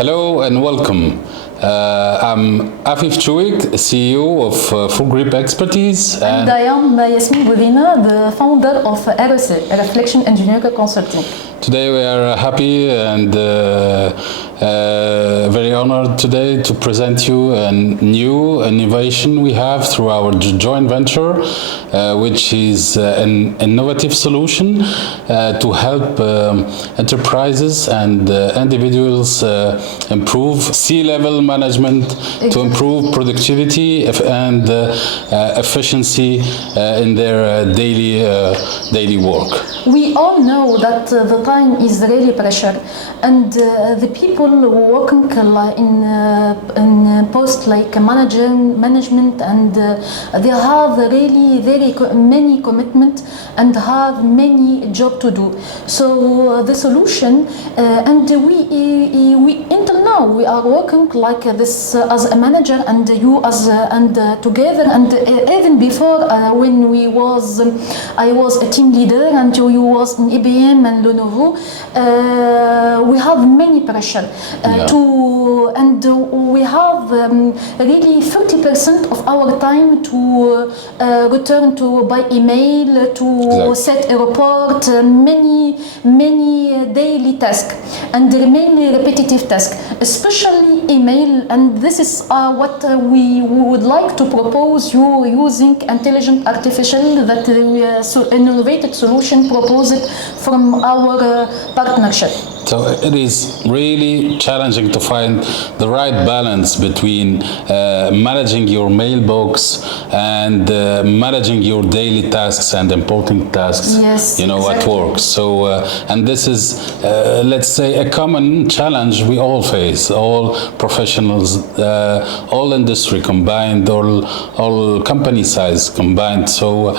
Hello and welcome. I'm Afif Chouik, CEO of Full Grip Expertise. And I am Yasmin Bourina, the founder of REC, Reflection Engineering Consulting. Today we are happy and very honored today to present you a new innovation we have through our joint venture, which is an innovative solution to help enterprises and individuals improve C-level management, to improve productivity and efficiency in their daily work. We all know that the time is really pressure, and the people working in post like management, and they have really very many commitment and have many job to do. So the solution, and we until now we are working like this as a manager and you as and together, and even before when I was a team leader and you was in IBM and Lenovo, we have many pressure we have really 30% of our time to return to by email, to set a report, many daily tasks and many repetitive tasks, especially email. And this is what we would like to propose you using intelligent artificial, that innovative solution proposed from our partnership. So it is really challenging to find the right balance between managing your mailbox and managing your daily tasks and important tasks, at work. So, and this is, let's say, a common challenge we all face, all professionals, all industry combined, all company size combined. So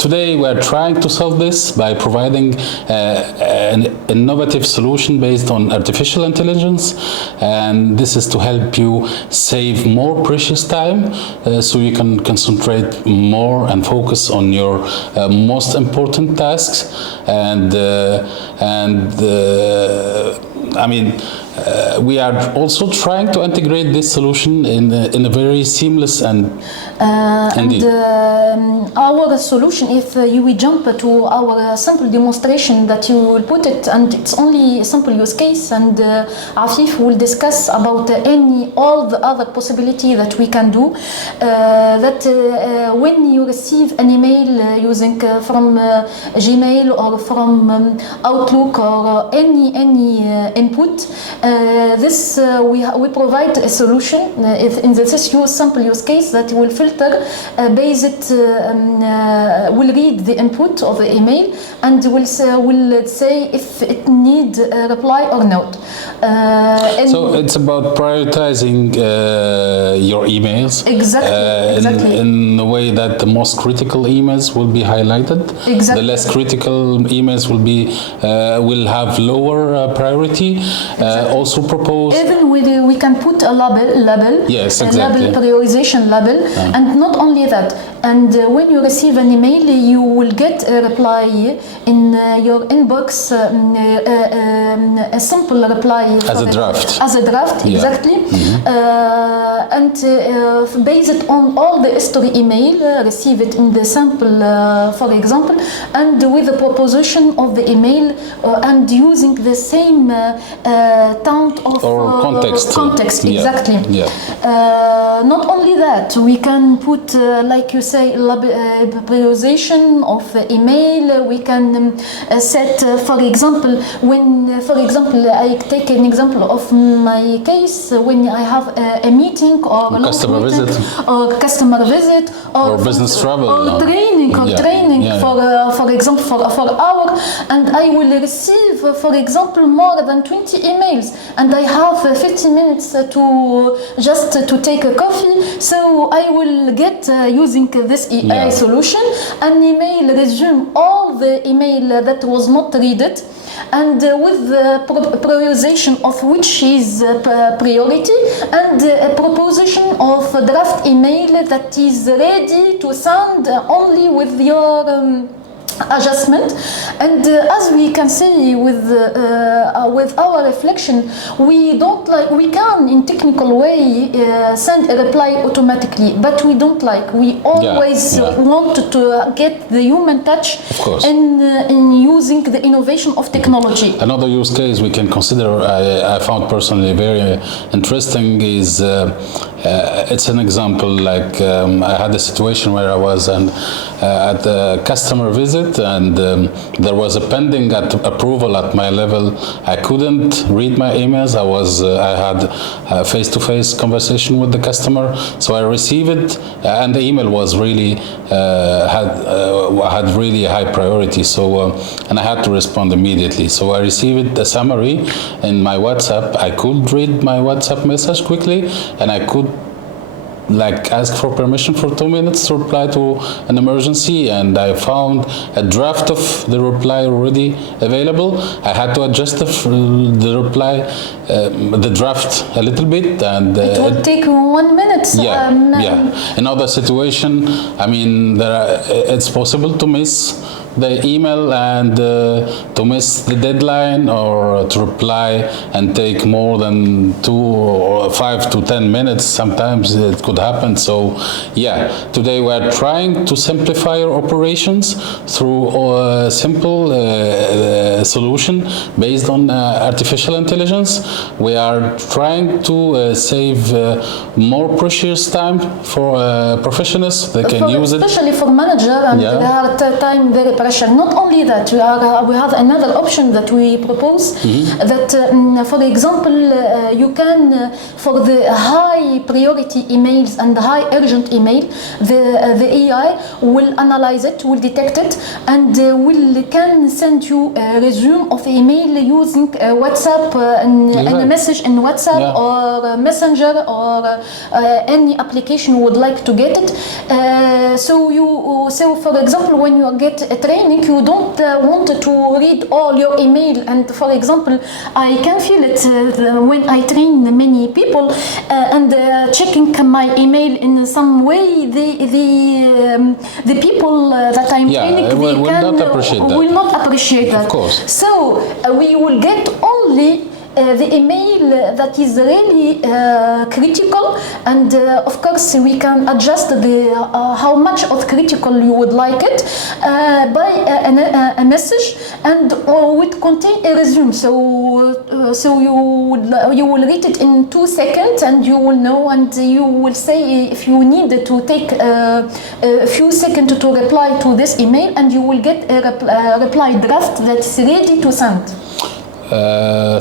today we are trying to solve this by providing an innovative solution based on artificial intelligence, and this is to help you save more precious time so you can concentrate more and focus on your most important tasks. We are also trying to integrate this solution in a very seamless and our solution, if we jump to our simple demonstration that you will put it, and it's only a simple use case, and Afif will discuss about all the other possibility that we can do. When you receive an email using from Gmail or from Outlook or any input, we provide a solution in this simple use case that will filter will read the input of the email and will say if it need a reply or not. So it's about prioritizing your emails. Exactly. In a way that the most critical emails will be highlighted. Exactly. The less critical emails will have lower priority. Also propose. Even we can put a label. Yes, exactly. A label, prioritization label, and not only that. And when you receive an email, you will get a reply in your inbox, a simple reply. As a draft. Exactly. And based on all the history email, receive it in the sample, for example, and with the proposition of the email and using the same tone of context. Exactly. Not only that, we can put, like you say, prioritization of email. We can set, for example, I take an example of my case, when I have a meeting or customer visit or business travel or training for example for hour, and I will receive, for example, more than 20 emails, and I have 15 minutes to take a coffee. So I will get using this AI solution an email resume all the email that was not read, and with the prioritization of which is priority, and a proposition of draft email that is ready to send only with your adjustment. And as we can see with our reflection, we don't like, we can in technical way send a reply automatically, but we don't like, we always want to get the human touch in using the innovation of technology. Another use case we can consider, I found personally very interesting, is it's an example like I had a situation where I was at a customer visit, and there was a pending approval at my level. I couldn't read my emails. I had a face-to-face conversation with the customer, so I received it, and the email was really had really high priority. So and I had to respond immediately. So I received a summary in my WhatsApp. I could read my WhatsApp message quickly, and I could like ask for permission for 2 minutes to reply to an emergency, and I found a draft of the reply already available. I had to adjust the reply, the draft a little bit, and it would take 1 minute. In other situation, I mean, it's possible to miss the email and to miss the deadline, or to reply and take more than 2 or 5 to 10 minutes. Sometimes it could happen. So today we are trying to simplify our operations through a simple solution based on artificial intelligence. We are trying to save more precious time for professionals. They can use it, especially for manager, and they have time very precious. Not only that, we have another option that we propose, that for example you can for the high priority emails and the high urgent email, the AI will analyze it, will detect it, and can send you a resume of email using WhatsApp and a message in WhatsApp or Messenger or any application would like to get it. So for example, when you get a training, you don't want to read all your email, and for example, I can feel it when I train many people and checking my email in some way. The people that I'm training, will not appreciate that. Of course. So we will get only the email that is really critical, and of course we can adjust the how much of critical you would like it by a message, and would contain a resume. So you will read it in 2 seconds, and you will know, and you will say if you need to take a few seconds to reply to this email, and you will get a reply draft that's ready to send.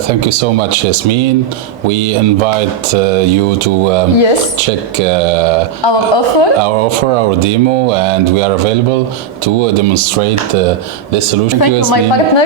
Thank you so much, Yasmin. We invite you to check our offer, our demo, and we are available to demonstrate this solution. Thank you, my partner.